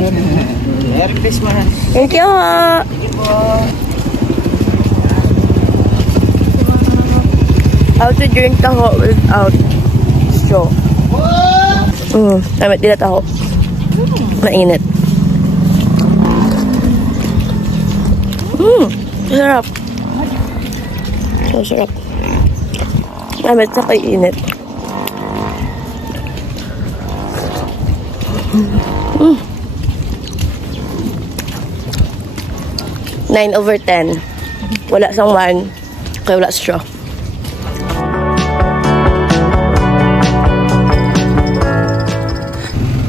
Merry Christmas. Thank you. Thank you po. How to drink taho without straw. Damit nila taho. Mainit. Sarap. So sarap. Damit sa kainit. 9/10. Wala sang 1. Kaya wala straw.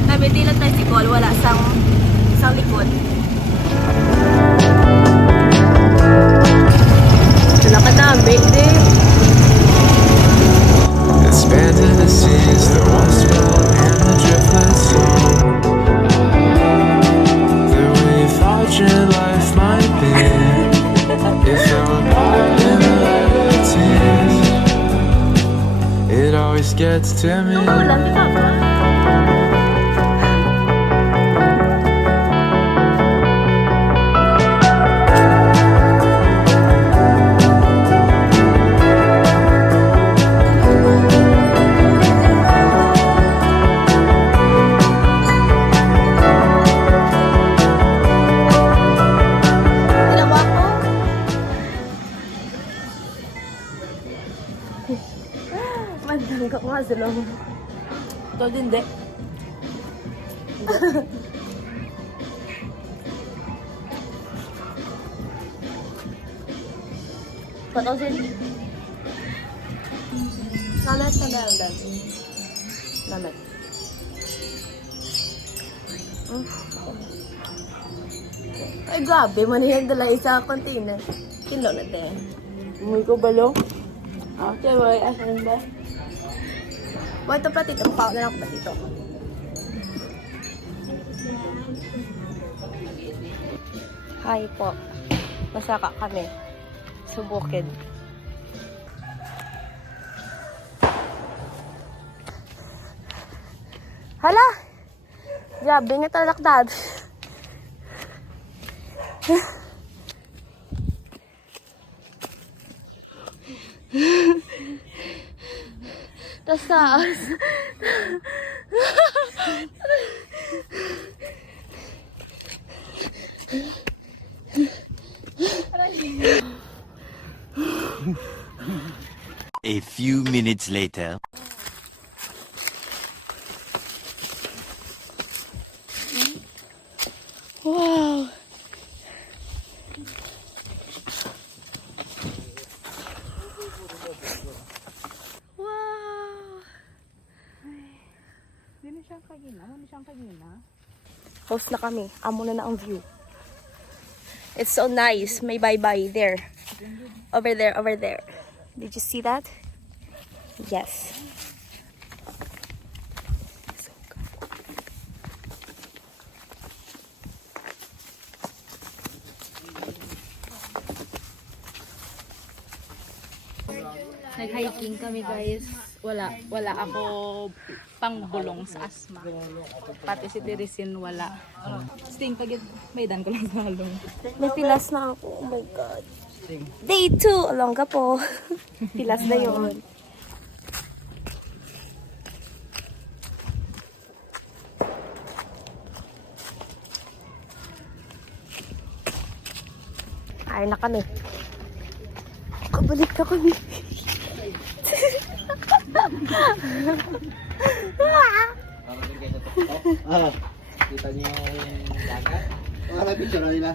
Nabiti lang tayo si Cole. Wala sang likod. Wala ka na, baby. Expanded the seas, the one spell and the driftless sea. The way you thought your life might be, it fell apart in the light of tears. It always gets to me. Mandang ka nga sila mo. Ito din, de. Patosin. Namet na lang dati. Namet. Ay, grabe. Manihag dala isa container. Kilo na de. Umuwi ko balo. Okay, boy. Asan ba? Boy, ito platito. Mukha na lang platito. Hi po. Masaka kami. Subukid. Hala! Grabe nga talakdad. Tas taas. A few minutes later. Wow. Host na kami. Amo na ang view. It's so nice. May bye-bye there. Over there, over there. Did you see that? Yes. So good. Nag-hiking kami guys. Wala ako pangbulong sa asma. Pati si Teresin wala. Sting pag may dan ko lang sa halong. May pilas na ako. Oh my God. Day 2. Alongga po. Pilas na yun. Ay na kami. Kabalik na kami. Kita niyo yung dagat? Wala picture na nila.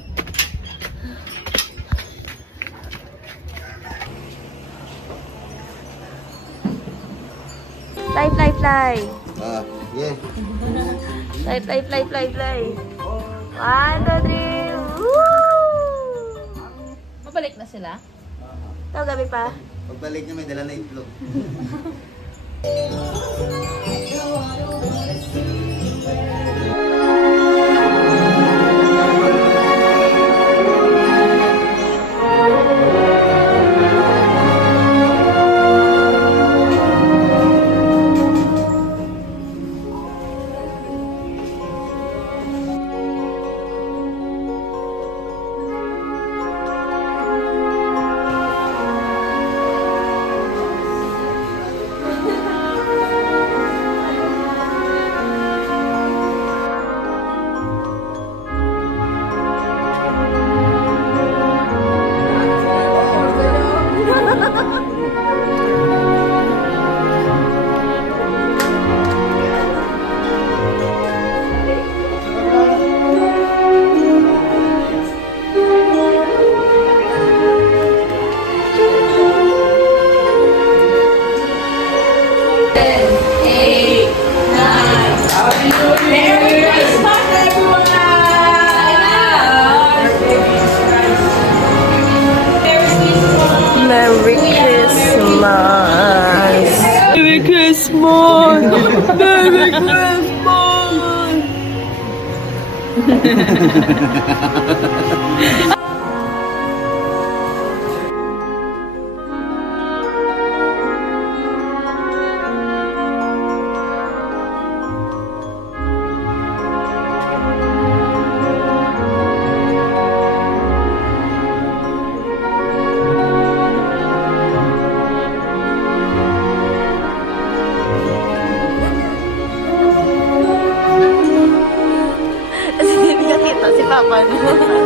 Fly, fly, fly. Yeah. Fly, fly, fly, fly, fly. 1, 2, 3. Woo! Mabalik na sila? Ito, gabi pa. Pagbalik niya may dala na itlog. Kasi hindi nakita si Papa no.